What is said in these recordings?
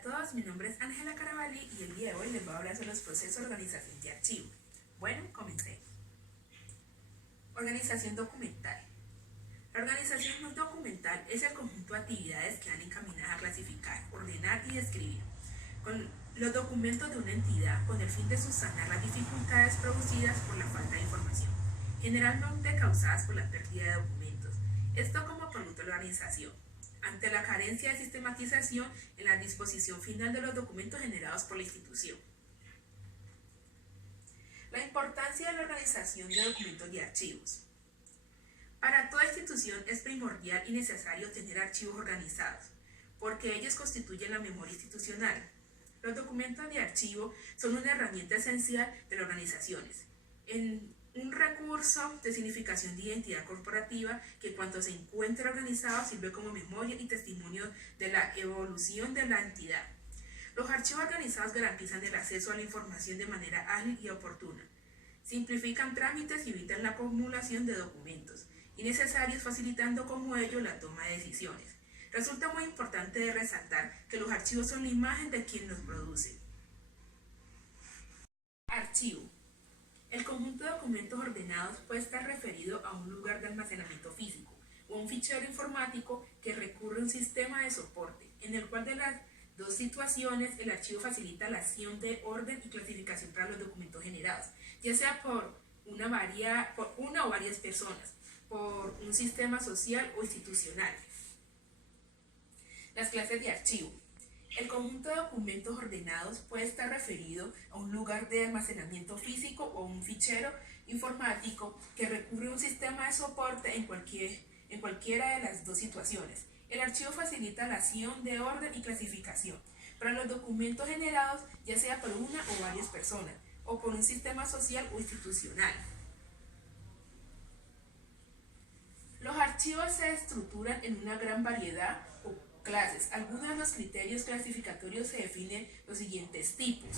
a todos, mi nombre es Ángela Caravalli y el día de hoy les voy a hablar sobre los procesos de organización de archivo. Bueno, comencemos. Organización documental. La organización documental es el conjunto de actividades que van encaminadas a clasificar, ordenar y describir con los documentos de una entidad con el fin de subsanar las dificultades producidas por la falta de información, generalmente causadas por la pérdida de documentos. Esto como producto de la organización, ante la carencia de sistematización en la disposición final de los documentos generados por la institución. La importancia de la organización de documentos y archivos. Para toda institución es primordial y necesario tener archivos organizados, porque ellos constituyen la memoria institucional. Los documentos de archivo son una herramienta esencial de las organizaciones, un recurso de significación de identidad corporativa que cuando se encuentra organizado sirve como memoria y testimonio de la evolución de la entidad. Los archivos organizados garantizan el acceso a la información de manera ágil y oportuna, simplifican trámites y evitan la acumulación de documentos innecesarios, facilitando como ello la toma de decisiones. Resulta muy importante de resaltar que los archivos son la imagen de quien los produce. Archivo. El conjunto de documentos ordenados puede estar referido a un lugar de almacenamiento físico o a un fichero informático que recurre a un sistema de soporte, en el cual de las dos situaciones el archivo facilita la acción de orden y clasificación para los documentos generados, ya sea por una o varias personas, por un sistema social o institucional. Las clases de archivo. El conjunto de documentos ordenados puede estar referido a un lugar de almacenamiento físico o un fichero informático que recurre a un sistema de soporte en cualquiera de las dos situaciones. El archivo facilita la acción de orden y clasificación para los documentos generados, ya sea por una o varias personas, o por un sistema social o institucional. Los archivos se estructuran en una gran variedad o clases. Algunos de los criterios clasificatorios se definen los siguientes tipos.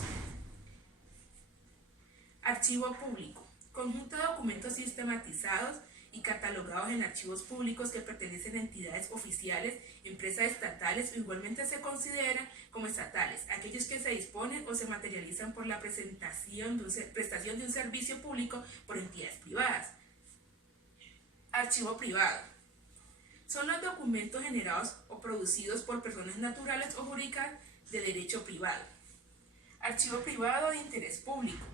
Archivo público. Conjunto de documentos sistematizados y catalogados en archivos públicos que pertenecen a entidades oficiales, empresas estatales o igualmente se consideran como estatales, aquellos que se disponen o se materializan por la prestación de un servicio público por entidades privadas. Archivo privado. Son los documentos generados o producidos por personas naturales o jurídicas de derecho privado. Archivo privado de interés público.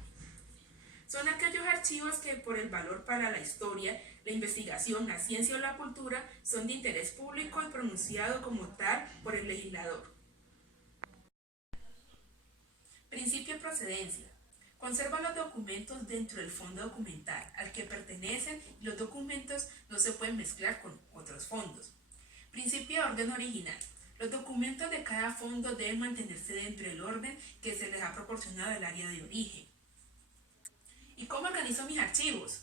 Son aquellos archivos que por el valor para la historia, la investigación, la ciencia o la cultura son de interés público y pronunciado como tal por el legislador. Principio de procedencia. Conserva los documentos dentro del fondo documental al que pertenecen y los documentos no se pueden mezclar con otros fondos. Principio de orden original. Los documentos de cada fondo deben mantenerse dentro del orden que se les ha proporcionado el área de origen. ¿Y cómo organizo mis archivos?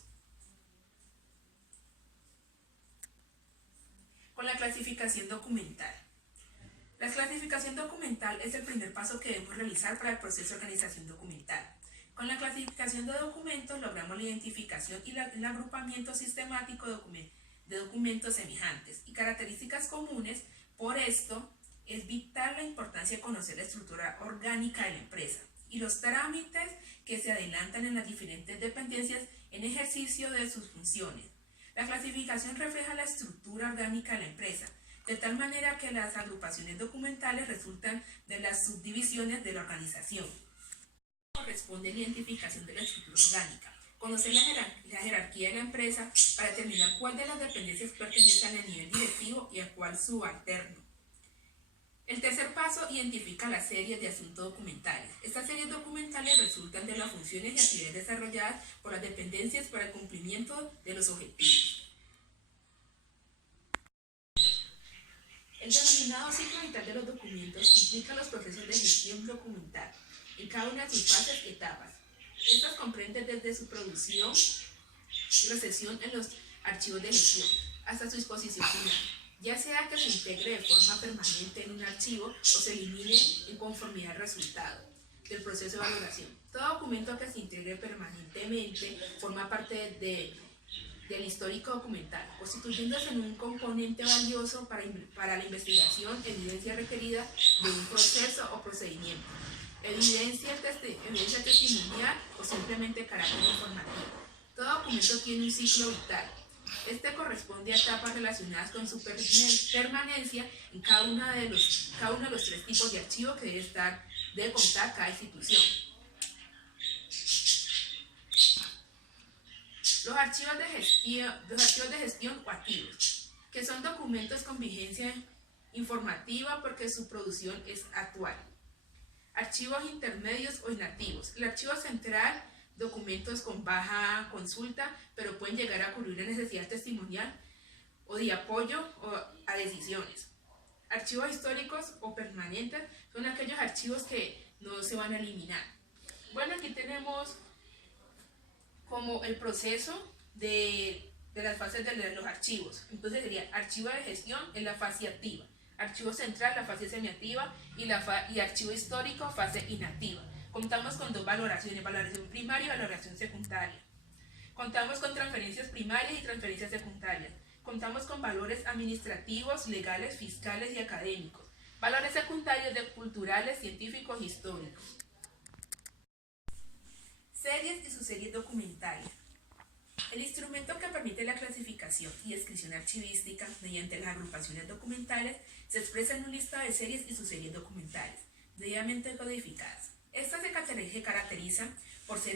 Con la clasificación documental. La clasificación documental es el primer paso que debemos realizar para el proceso de organización documental. Con la clasificación de documentos logramos la identificación y el agrupamiento sistemático de documentos semejantes y características comunes. Por esto, es vital la importancia de conocer la estructura orgánica de la empresa y los trámites que se adelantan en las diferentes dependencias en ejercicio de sus funciones. La clasificación refleja la estructura orgánica de la empresa, de tal manera que las agrupaciones documentales resultan de las subdivisiones de la organización. Corresponde la identificación de la estructura orgánica, conocer la jerarquía de la empresa para determinar cuál de las dependencias pertenecen al nivel directivo y a cuál subalterno. El tercer paso identifica las series de asuntos documentales. Estas series documentales resultan de las funciones y actividades desarrolladas por las dependencias para el cumplimiento de los objetivos. El denominado ciclo vital de los documentos implica los procesos de gestión documental en cada una de sus fases y etapas. Estas comprenden desde su producción y recepción en los archivos de gestión hasta su disposición final, ya sea que se integre de forma permanente en un archivo o se elimine en conformidad al resultado del proceso de valoración. Todo documento que se integre permanentemente forma parte de del histórico documental, constituyéndose en un componente valioso para la investigación, evidencia requerida de un proceso o procedimiento, evidencia testimonial o simplemente carácter informativo. Todo documento tiene un ciclo vital. Este corresponde a etapas relacionadas con su permanencia en cada uno de los 3 tipos de archivos que debe contar cada institución. Los archivos de gestión o activos, que son documentos con vigencia informativa porque su producción es actual. Archivos intermedios o inactivos. El archivo central, documentos con baja consulta, pero pueden llegar a cubrir la necesidad testimonial o de apoyo a decisiones. Archivos históricos o permanentes son aquellos archivos que no se van a eliminar. Bueno, aquí tenemos como el proceso de las fases de los archivos. Entonces sería archivo de gestión en la fase activa, archivo central, la fase semiactiva, y archivo histórico, fase inactiva. Contamos con 2 valoraciones, valoración primaria y valoración secundaria. Contamos con transferencias primarias y transferencias secundarias. Contamos con valores administrativos, legales, fiscales y académicos. Valores secundarios de culturales, científicos y históricos. Series y sus series documentales. El instrumento que permite la clasificación y descripción archivística mediante las agrupaciones documentales se expresa en un listado de series y sus series documentales, debidamente codificadas. Estas se caracterizan porque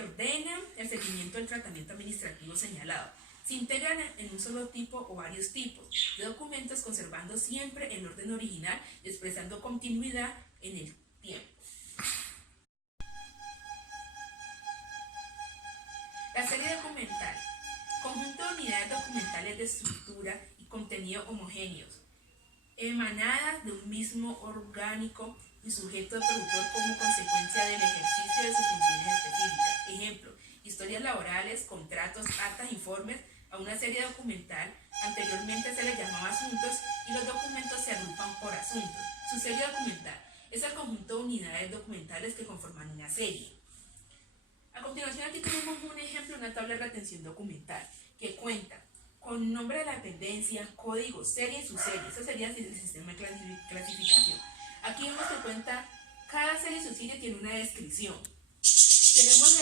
ordenan el seguimiento del tratamiento administrativo señalado. Se integran en un solo tipo o varios tipos de documentos, conservando siempre el orden original y expresando continuidad en el tiempo. La serie documental, conjunto de unidades documentales de estructura y contenido homogéneos, emanadas de un mismo orgánico y sujeto de productor como consecuencia del ejercicio de sus funciones específicas. Ejemplo, historias laborales, contratos, actas, informes. A una serie documental anteriormente se les llamaba asuntos y los documentos se agrupan por asuntos. Su serie documental es el conjunto de unidades documentales que conforman una serie. A continuación aquí tenemos un ejemplo de una tabla de retención documental que cuenta con nombre de la dependencia, código, serie y subserie. Eso sería el sistema de clasificación. Aquí vemos que cuenta cada serie y subserie tiene una descripción. Tenemos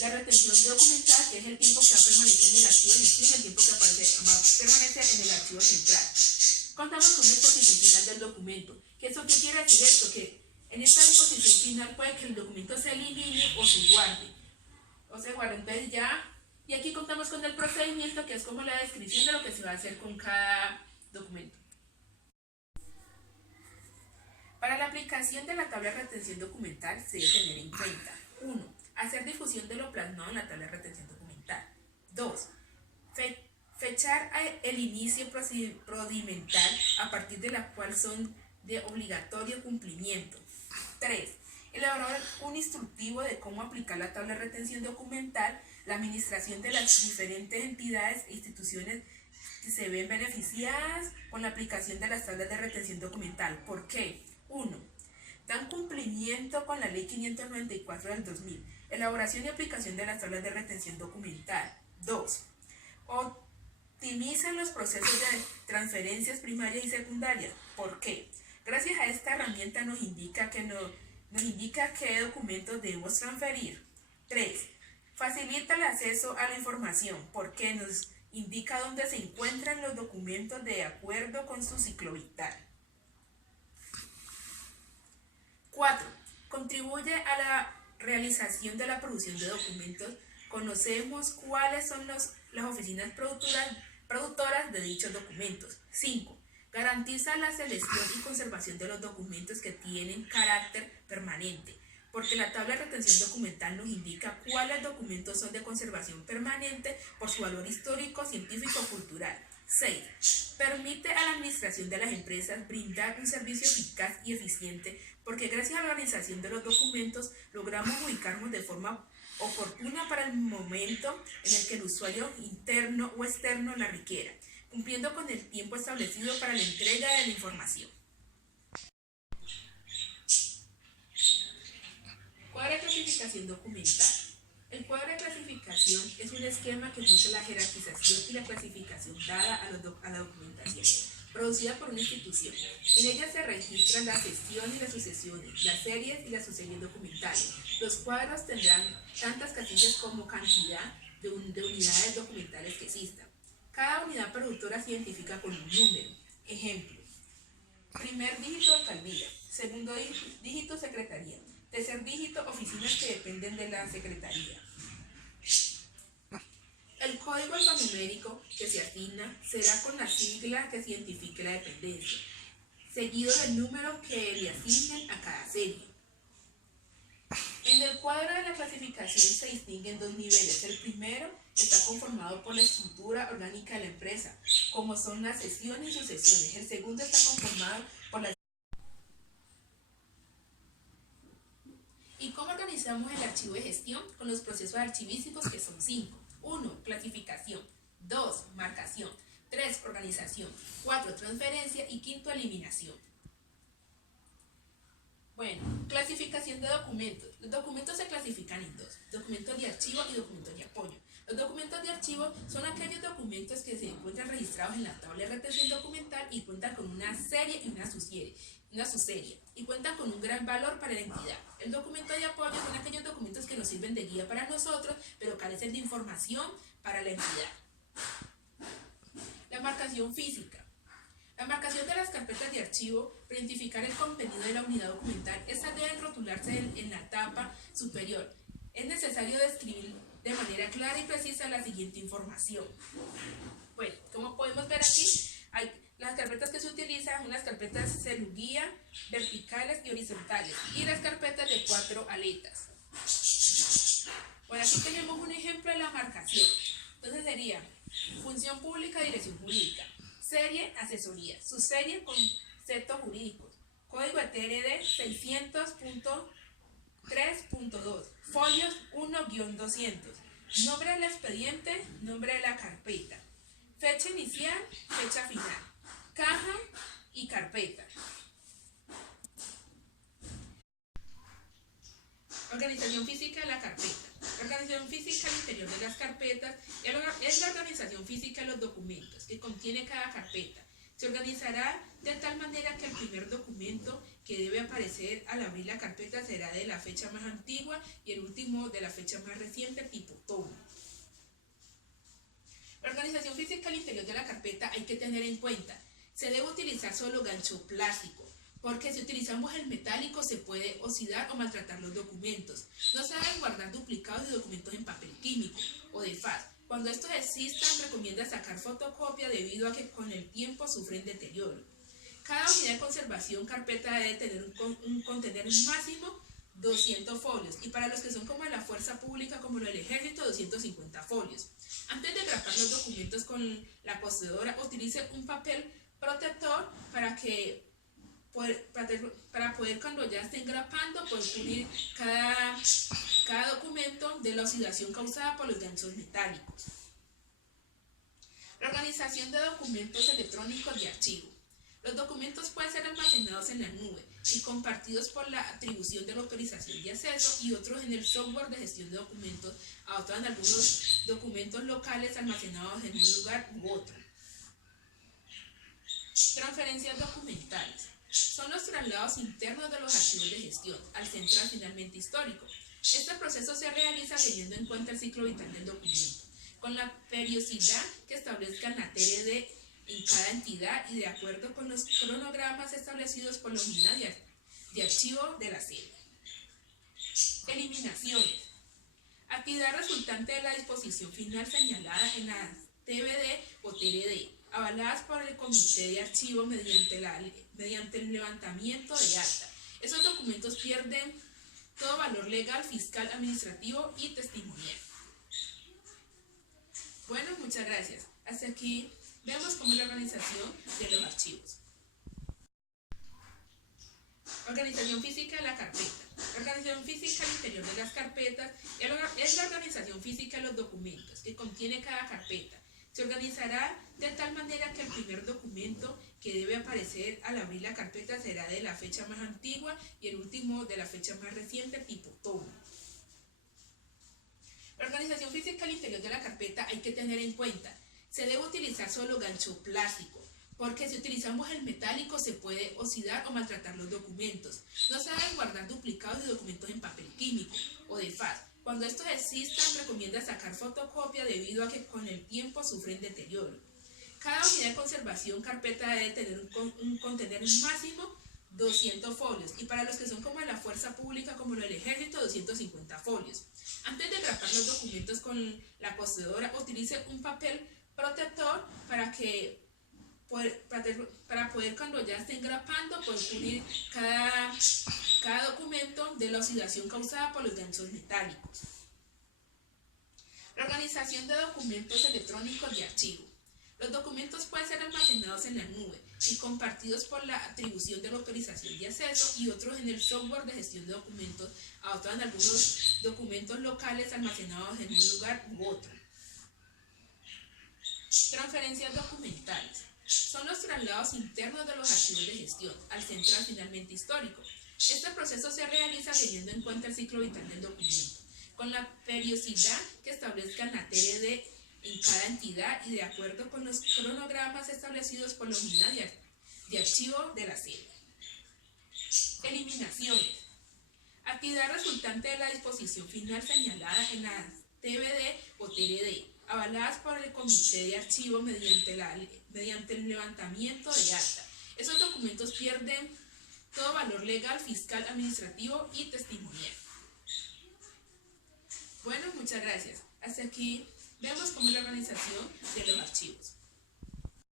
la retención documental, que es el tiempo que va a permanecer en el archivo de gestión y el tiempo que va a permanecer en el archivo central. Contamos con una exposición final del documento. ¿Eso qué quiere decir esto? Que en esta exposición final puede que el documento se elimine o se guarde. Entonces ya, y aquí contamos con el procedimiento, que es como la descripción de lo que se va a hacer con cada documento. Para la aplicación de la tabla de retención documental se debe tener en cuenta: 1. Hacer difusión de lo plasmado en la tabla de retención documental. 2. Fechar el inicio procedimental a partir de la cual son de obligatorio cumplimiento. 3. Elaborar un instructivo de cómo aplicar la tabla de retención documental. La administración de las diferentes entidades e instituciones que se ven beneficiadas con la aplicación de las tablas de retención documental. ¿Por qué? 1. Dan cumplimiento con la Ley 594 del 2000. Elaboración y aplicación de las tablas de retención documental. 2. Optimizan los procesos de transferencias primarias y secundarias. ¿Por qué? Gracias a esta herramienta nos indica qué documentos debemos transferir. 3. Facilita el acceso a la información porque nos indica dónde se encuentran los documentos de acuerdo con su ciclo vital. 4. Contribuye a la realización de la producción de documentos. Conocemos cuáles son las oficinas productoras de dichos documentos. 5. Garantiza la selección y conservación de los documentos que tienen carácter permanente, porque la tabla de retención documental nos indica cuáles documentos son de conservación permanente por su valor histórico, científico o cultural. 6. Permite a la administración de las empresas brindar un servicio eficaz y eficiente, porque gracias a la organización de los documentos logramos ubicarnos de forma oportuna para el momento en el que el usuario interno o externo la requiera, cumpliendo con el tiempo establecido para la entrega de la información. Cuadro de clasificación documental. El cuadro de clasificación es un esquema que muestra la jerarquización y la clasificación dada a la documentación, producida por una institución. En ella se registran las gestiones y las sucesiones, las series y las subseries documentales. Los cuadros tendrán tantas casillas como cantidad de unidades documentales que existan. Cada unidad productora se identifica con un número. Ejemplo: primer dígito alcaldía, segundo dígito secretaría, tercer dígito oficinas que dependen de la secretaría. El código alfanumérico que se asigna será con la sigla que se identifique la dependencia, seguido del número que le asignen a cada serie. En el cuadro de la clasificación se distinguen dos niveles. El primero está conformado por la estructura orgánica de la empresa, como son las sesiones y sucesiones. El segundo está conformado por la... ¿Y cómo organizamos el archivo de gestión? Con los procesos archivísticos, que son 5. 1. Clasificación. 2. Marcación. 3. Organización. 4. Transferencia. Y 5. Eliminación. Bueno, clasificación de documentos. Los documentos se clasifican en dos: documentos de archivo y documentos de apoyo. Los documentos de archivo son aquellos documentos que se encuentran registrados en la tabla de retención documental y cuentan con una serie y una subserie, y cuentan con un gran valor para la entidad. El documento de apoyo son aquellos documentos que nos sirven de guía para nosotros, pero carecen de información para la entidad. La marcación física. La marcación de las carpetas de archivo para identificar el contenido de la unidad documental. Estas deben rotularse en la tapa superior. Es necesario describir de manera clara y precisa la siguiente información. Bueno, como podemos ver aquí, las carpetas que se utilizan son las carpetas celuguía, verticales y horizontales, y las carpetas de 4 aletas. Bueno, aquí tenemos un ejemplo de la marcación. Entonces sería función pública, dirección jurídica. Serie, asesoría. Subserie, conceptos jurídicos. Código ETRD 600.3.2. Folios 1-200. Nombre del expediente, nombre de la carpeta. Fecha inicial, fecha final. Caja y carpeta. Organización física de la carpeta. La organización física al interior de las carpetas es la organización física de los documentos que contiene cada carpeta. Se organizará de tal manera que el primer documento que debe aparecer al abrir la carpeta será de la fecha más antigua y el último de la fecha más reciente, tipo tomo. La organización física al interior de la carpeta hay que tener en cuenta: se debe utilizar solo gancho plástico, porque si utilizamos el metálico se puede oxidar o maltratar los documentos. No se deben guardar duplicados de documentos en papel químico o de faz. Cuando estos existan, recomienda sacar fotocopia debido a que con el tiempo sufren deterioro. Cada unidad de conservación carpeta debe tener un contener máximo 200 folios, y para los que son como la fuerza pública, como el ejército, 250 folios. Antes de grapar los documentos con la poseedora, utilice un papel protector para poder, cuando ya estén grapando, poder cubrir cada documento de la oxidación causada por los ganchos metálicos. La organización de documentos electrónicos de archivo. Los documentos pueden ser almacenados en la nube y compartidos por la atribución de la autorización de acceso, y otros en el software de gestión de documentos. Adoptan algunos documentos locales almacenados en un lugar u otro. Transferencias documentales. Son los traslados internos de los archivos de gestión al Centro Nacionalmente Histórico. Este proceso se realiza teniendo en cuenta el ciclo vital del documento, con la periodicidad que establezca la TRD en cada entidad y de acuerdo con los cronogramas establecidos por la unidad de archivo de la sede. Eliminaciones. Actividad resultante de la disposición final señalada en la TBD o TRD, avaladas por el comité de archivo mediante el levantamiento de acta. Esos documentos pierden todo valor legal, fiscal, administrativo y testimonial. Bueno, muchas gracias. Hasta aquí vemos cómo es la organización de los archivos. Organización física de la carpeta. La organización física al interior de las carpetas es la organización física de los documentos que contiene cada carpeta. Se organizará de tal manera que el primer documento que debe aparecer al abrir la carpeta será de la fecha más antigua y el último de la fecha más reciente, tipo tomo. La organización física al interior de la carpeta hay que tener en cuenta, se debe utilizar solo gancho plástico, porque si utilizamos el metálico se puede oxidar o maltratar los documentos. No se deben guardar duplicados de documentos en papel químico o de FAS. Cuando estos existan, recomienda sacar fotocopia debido a que con el tiempo sufren deterioro. Cada unidad de conservación carpeta debe tener un contener máximo 200 folios y para los que son como la fuerza pública como el ejército 250 folios. Antes de grapar los documentos con la cosedora utilice un papel protector para poder cuando ya estén grapando poder cubrir cada documento de la oxidación causada por los ganchos metálicos. La organización de documentos electrónicos de archivo. Los documentos pueden ser almacenados en la nube y compartidos por la atribución de la autorización de acceso y otros en el software de gestión de documentos, adoptando algunos documentos locales almacenados en un lugar u otro. Transferencias documentales. Son los traslados internos de los archivos de gestión al central finalmente histórico. Este proceso se realiza teniendo en cuenta el ciclo vital del documento, con la periodicidad que establezcan la TRD en cada entidad y de acuerdo con los cronogramas establecidos por la unidad de archivo de la sede. Eliminaciones. Actividad resultante de la disposición final señalada en la TBD o TRD, avaladas por el comité de archivo mediante el levantamiento de acta. Esos documentos pierden todo valor legal, fiscal, administrativo y testimonial. Bueno, muchas gracias. Hasta aquí vemos cómo es la organización de los archivos.